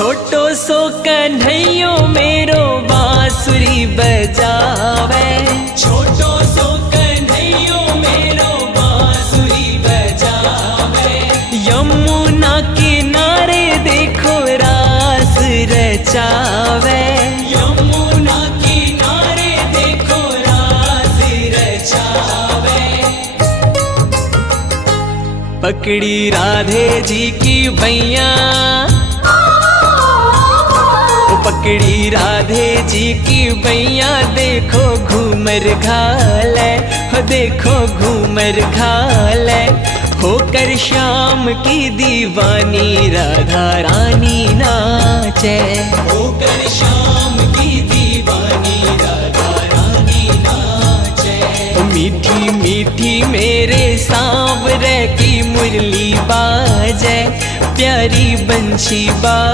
छोटो सो कन्हैयो मेरो बांसुरी बजावे, छोटो सो कन्हैयो मेरो बांसुरी बजावे। यमुना किनारे देखो रास रचावे, यमुना किनारे देखो रास रचावे। पकड़ी राधे जी की भैया, पकड़ी राधे जी की भैया, देखो घूमर घाले, देखो घूमर घाले। होकर श्याम की दीवानी राधा रानी नाचे, होकर श्याम की दीवानी राधा रानी नाचे। मीठी मीठी मेरे सांवरे की मुरली बाजे, प्यारी बंशी बाजे।